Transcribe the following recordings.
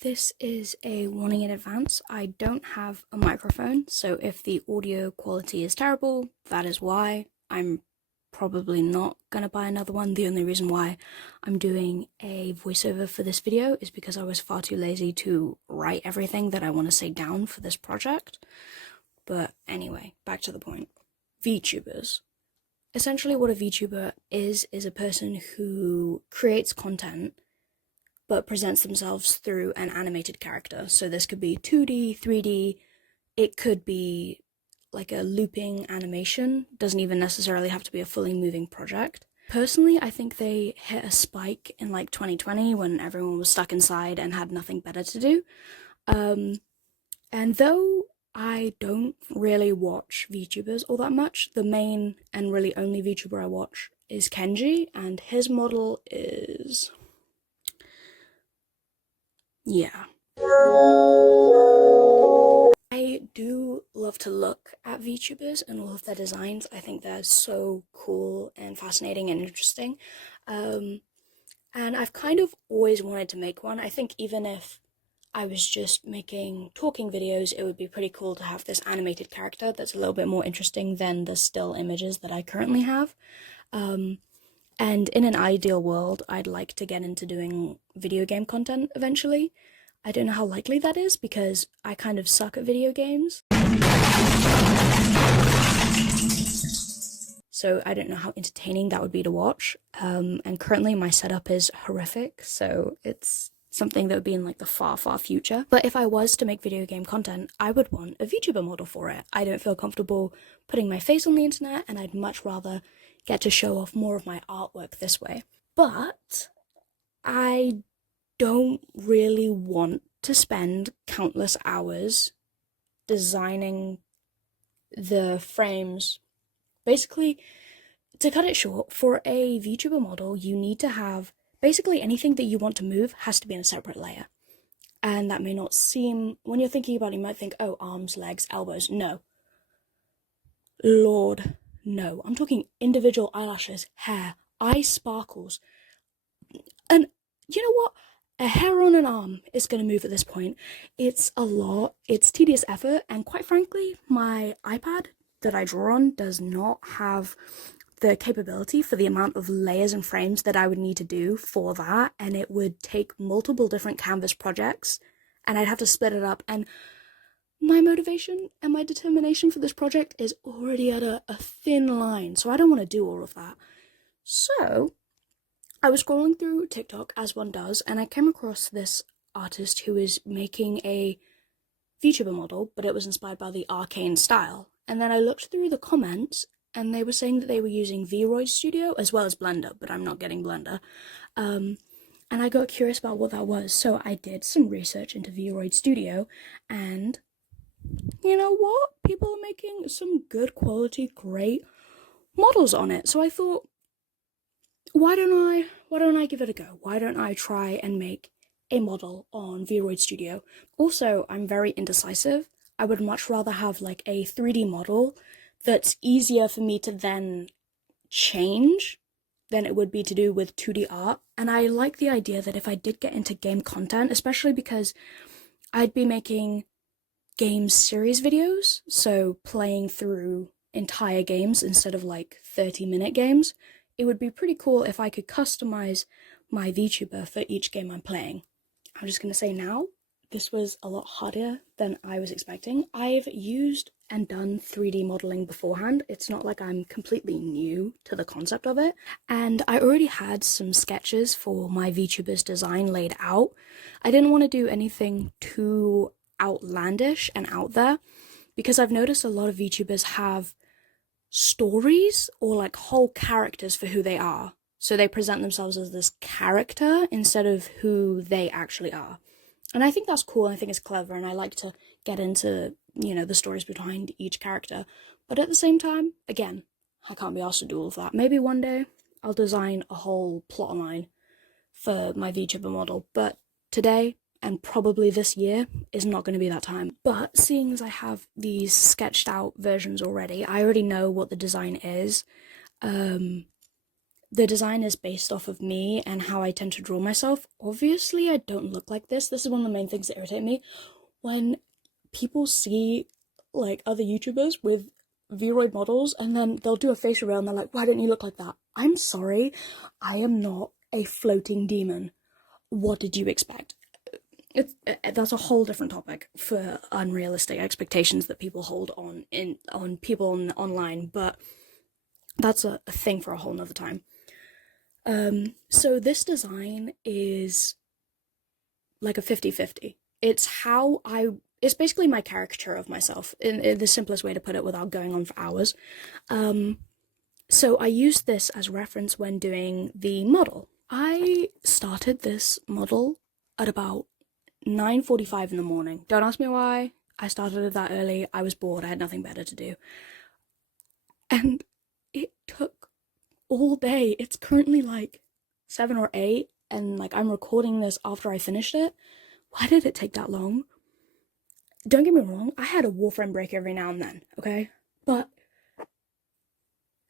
This is a warning in advance. I don't have a microphone, so if the audio quality is terrible, that is why. I'm probably not gonna buy another one. The only reason why I'm doing a voiceover for this video is because I was far too lazy to write everything that I want to say down for this project. But anyway, back to the point. VTubers. Essentially what a VTuber is a person who creates content but presents themselves through an animated character. So this could be 2D, 3D, it could be like a looping animation, doesn't even necessarily have to be a fully moving project. Personally, I think they hit a spike in like 2020 when everyone was stuck inside and had nothing better to do. And though I don't really watch VTubers all that much, the main and really only VTuber I watch is Kenji, and his model is... yeah. I do love to look at VTubers and all of their designs. I think they're so cool and fascinating and interesting. And I've kind of always wanted to make one. I think even if I was just making talking videos, it would be pretty cool to have this animated character that's a little bit more interesting than the still images that I currently have. And in an ideal world, I'd like to get into doing video game content eventually. I don't know how likely that is because I kind of suck at video games. So I don't know how entertaining that would be to watch. And currently my setup is horrific, so it's something that would be in like the far, far future. But if I was to make video game content, I would want a VTuber model for it. I don't feel comfortable putting my face on the internet, and I'd much rather get to show off more of my artwork this way. But I don't really want to spend countless hours designing the frames. Basically, to cut it short, for a VTuber model, you need to have basically anything that you want to move has to be in a separate layer. And that may not seem, when you're thinking about it, you might think, oh, arms, legs, elbows. No. Lord, no. I'm talking individual eyelashes, hair, eye sparkles. And you know what? A hair on an arm is going to move at this point. It's a lot, it's tedious effort, and quite frankly, my iPad that I draw on does not have the capability for the amount of layers and frames that I would need to do for that, and it would take multiple different canvas projects, and I'd have to split it up, and my motivation and my determination for this project is already at a thin line, so I don't want to do all of that. So I was scrolling through TikTok, as one does, and I came across this artist who is making a VTuber model, but it was inspired by the arcane style. And then I looked through the comments, and they were saying that they were using Vroid Studio as well as Blender, but I'm not getting Blender. And I got curious about what that was, so I did some research into Vroid Studio, and you know what? People are making some good quality, great models on it. So I thought, why don't I give it a go? Why don't I try and make a model on Vroid Studio? Also, I'm very indecisive. I would much rather have like a 3D model that's easier for me to then change than it would be to do with 2D art. And I like the idea that if I did get into game content, especially because I'd be making game series videos, so playing through entire games instead of like 30-minute games, it would be pretty cool if I could customize my VTuber for each game I'm playing. I'm just going to say now, this was a lot harder than I was expecting. I've used and done 3D modeling beforehand. It's not like I'm completely new to the concept of it. And I already had some sketches for my VTuber's design laid out. I didn't want to do anything too outlandish and out there, because I've noticed a lot of VTubers have stories or like whole characters for who they are. So they present themselves as this character instead of who they actually are. And I think that's cool, and I think it's clever, and I like to get into, you know, the stories behind each character. But at the same time, again, I can't be asked to do all of that. Maybe one day I'll design a whole plot line for my VTuber model, but today, and probably this year, is not going to be that time. But seeing as I have these sketched out versions already, I already know what the design is. the design is based off of me and how I tend to draw myself. Obviously, I don't look like this. This is one of the main things that irritate me. When people see, like, other YouTubers with Vroid models, and then they'll do a face reveal and they're like, why don't you look like that? I'm sorry, I am not a floating demon. What did you expect? That's a whole different topic for unrealistic expectations that people hold on people online, but that's a thing for a whole nother time. So this design is like a 50-50. It's basically my caricature of myself, in the simplest way to put it without going on for hours. So I used this as reference when doing the model. I started this model at about 9:45 in the morning. Don't ask me why. I started it that early. I was bored. I had nothing better to do. And it took all day. It's currently like 7 or 8, and like I'm recording this after I finished it. Why did it take that long? Don't get me wrong, I had a Warframe break every now and then, okay? But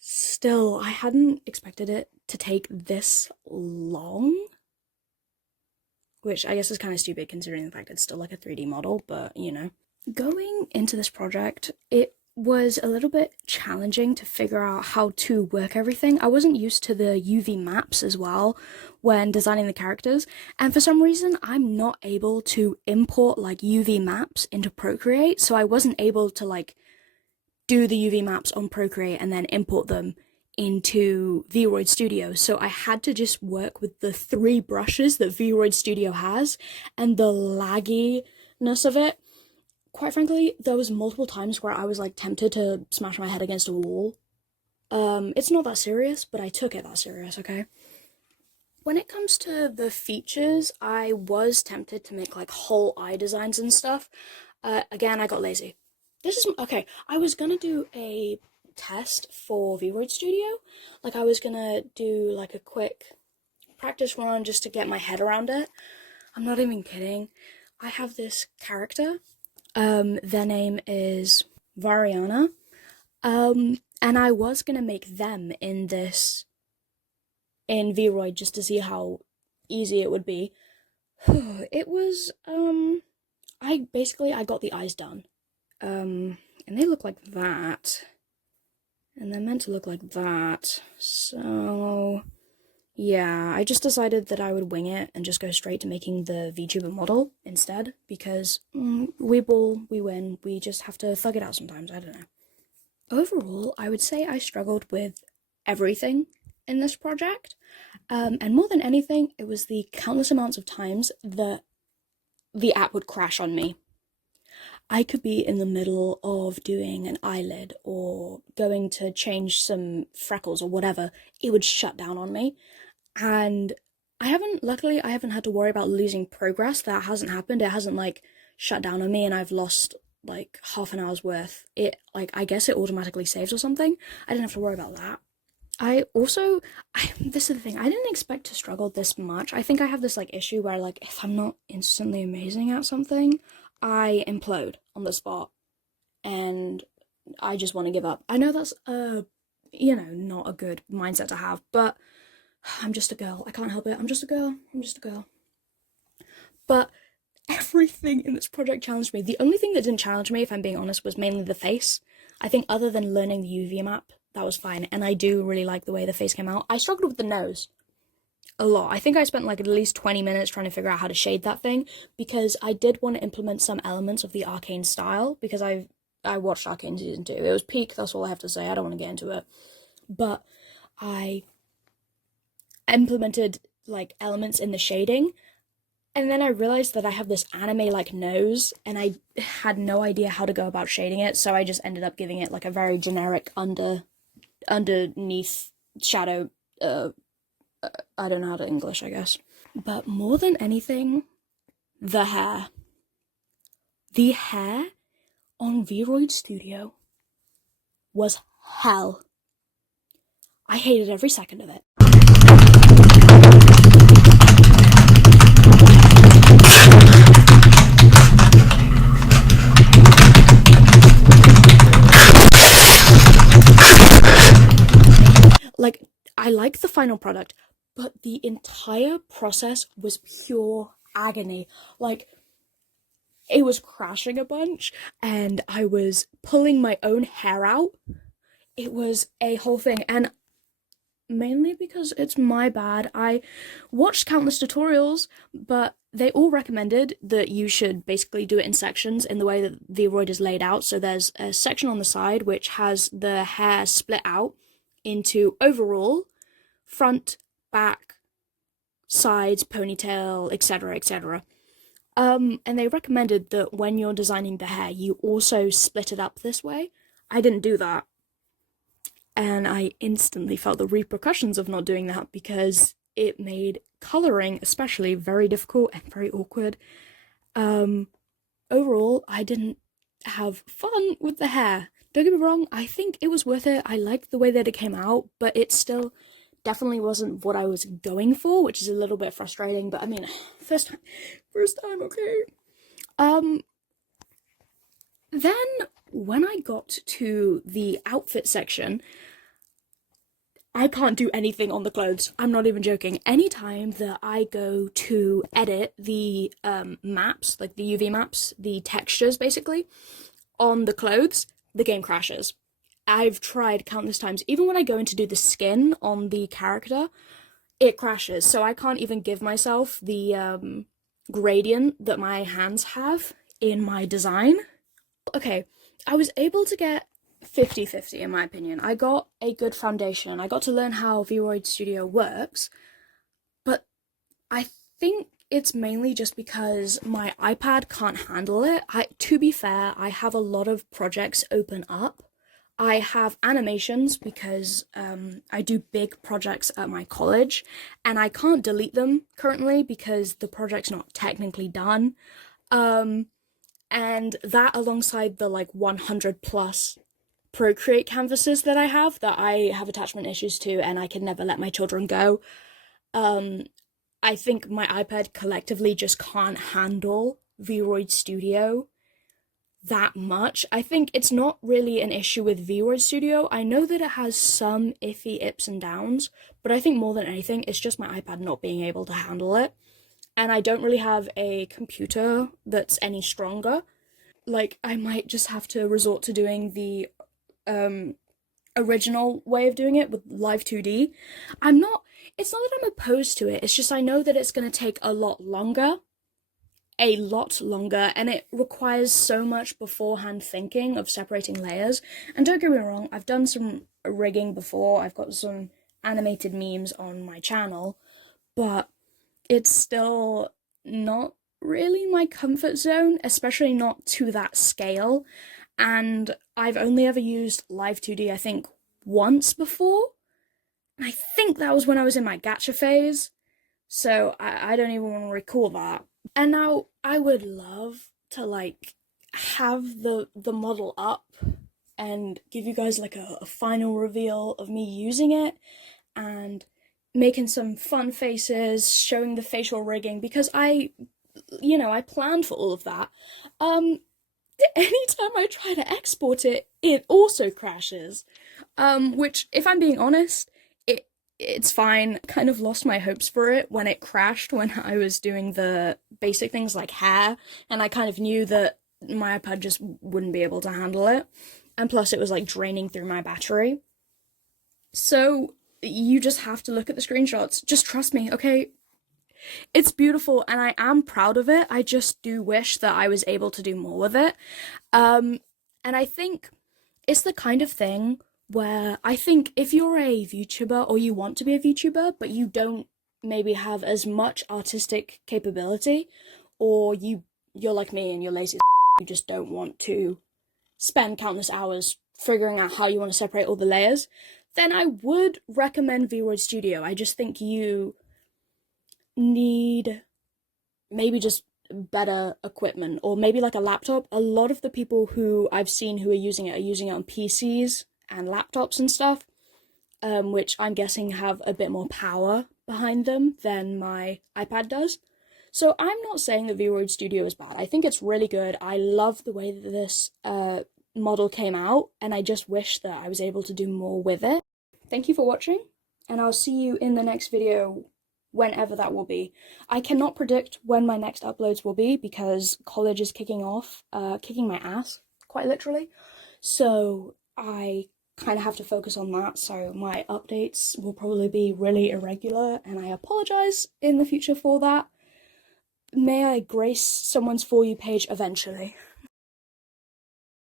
still, I hadn't expected it to take this long. Which I guess is kind of stupid considering the fact it's still like a 3D model, but you know. Going into this project, it was a little bit challenging to figure out how to work everything. I wasn't used to the UV maps as well when designing the characters, and for some reason I'm not able to import like UV maps into Procreate, so I wasn't able to like do the UV maps on Procreate and then import them into Vroid Studio. So I had to just work with the 3 brushes that Vroid Studio has, and the lagginess of it. Quite frankly, there was multiple times where I was like tempted to smash my head against a wall. It's not that serious, but I took it that serious, okay? When it comes to the features, I was tempted to make like whole eye designs and stuff. Again, I got lazy. Okay, I was gonna do a test for Vroid Studio. Like, I was gonna do like a quick practice run just to get my head around it. I'm not even kidding. I have this character. Their name is Variana. And I was gonna make them in Vroid just to see how easy it would be. It was, I got the eyes done. And they look like that. And they're meant to look like that. So yeah, I just decided that I would wing it and just go straight to making the Vtuber model instead, because we ball, we win, we just have to thug it out sometimes, I don't know. Overall, I would say I struggled with everything in this project, and more than anything, it was the countless amounts of times that the app would crash on me. I could be in the middle of doing an eyelid or going to change some freckles or whatever, it would shut down on me. And luckily I haven't had to worry about losing progress. That hasn't happened. It hasn't like shut down on me and I've lost like half an hour's worth. I guess it automatically saves or something. I didn't have to worry about that. This is the thing, I didn't expect to struggle this much. I think I have this like issue where like if I'm not instantly amazing at something, I implode on the spot and I just want to give up. I know that's not a good mindset to have, but I'm just a girl. I can't help it. I'm just a girl. But everything in this project challenged me. The only thing that didn't challenge me, if I'm being honest, was mainly the face. I think other than learning the UV map, that was fine. And I do really like the way the face came out. I struggled with the nose a lot. I think I spent like at least 20 minutes trying to figure out how to shade that thing, because I did want to implement some elements of the Arcane style, because I watched Arcane season 2. It was peak, that's all I have to say. I don't want to get into it. But I implemented like elements in the shading, and then I realized that I have this anime-like nose, and I had no idea how to go about shading it, so I just ended up giving it like a very generic underneath shadow, I don't know how to English, I guess. But more than anything, the hair. The hair on Vroid Studio was hell. I hated every second of it. Like, I like the final product, but the entire process was pure agony. Like, it was crashing a bunch, and I was pulling my own hair out. It was a whole thing, and mainly because it's my bad. I watched countless tutorials, but they all recommended that you should basically do it in sections in the way that Vroid is laid out. So there's a section on the side which has the hair split out into overall, front, back, sides, ponytail, etc., etc. And they recommended that when you're designing the hair, you also split it up this way. I didn't do that, and I instantly felt the repercussions of not doing that because it made coloring especially very difficult and very awkward. Overall, I didn't have fun with the hair. Don't get me wrong, I think it was worth it. I liked the way that it came out, but it still definitely wasn't what I was going for, which is a little bit frustrating, but I mean, first time, okay. Then when I got to the outfit section, I can't do anything on the clothes. I'm not even joking. Anytime that I go to edit the maps, like the UV maps, the textures basically, on the clothes, the game crashes. I've tried countless times. Even when I go in to do the skin on the character, it crashes. So I can't even give myself the gradient that my hands have in my design. Okay, I was able to get 50-50 in my opinion. I got a good foundation. I got to learn how Vroid Studio works, but I think it's mainly just because my iPad can't handle it. To be fair, I have a lot of projects open up. I have animations because I do big projects at my college, and I can't delete them currently because the project's not technically done. And that alongside the like 100 plus Procreate canvases that I have attachment issues to, and I can never let my children go. I think my iPad collectively just can't handle Vroid Studio that much. I think it's not really an issue with Vroid Studio. I know that it has some iffy ips and downs, but I think more than anything, it's just my iPad not being able to handle it. And I don't really have a computer that's any stronger. Like, I might just have to resort to doing the original way of doing it with Live 2D. It's not that I'm opposed to it, it's just I know that it's going to take a lot longer, and it requires so much beforehand thinking of separating layers. And don't get me wrong, I've done some rigging before, I've got some animated memes on my channel, but it's still not really my comfort zone, especially not to that scale. And I've only ever used Live 2D, I think, once before. And I think that was when I was in my gacha phase. So I don't even want to recall that. And now I would love to like have the model up and give you guys like a final reveal of me using it and making some fun faces, showing the facial rigging, because I planned for all of that. Anytime I try to export it, it also crashes. Which, if I'm being honest, it's fine. Kind of lost my hopes for it when it crashed when I was doing the basic things like hair, and I kind of knew that my iPad just wouldn't be able to handle it. And plus it was like draining through my battery. So you just have to look at the screenshots. Just trust me, okay? It's beautiful and I am proud of it. I just do wish that I was able to do more with it. And I think it's the kind of thing where I think if you're a VTuber or you want to be a VTuber, but you don't maybe have as much artistic capability, or you're like me and you're lazy as you just don't want to spend countless hours figuring out how you want to separate all the layers, then I would recommend Vroid Studio. I just think you need maybe just better equipment, or maybe like a laptop. A lot of the people who I've seen who are using it on PCs and laptops and stuff, which I'm guessing have a bit more power behind them than my iPad does. So I'm not saying that Vroid Studio is bad. I think it's really good. I love the way that this model came out, and I just wish that I was able to do more with it. Thank you for watching. and I'll see you in the next video, whenever that will be. I cannot predict when my next uploads will be because college is kicking my ass, quite literally. So I kind of have to focus on that, so my updates will probably be really irregular, and I apologize in the future for that. May I grace someone's For You page eventually.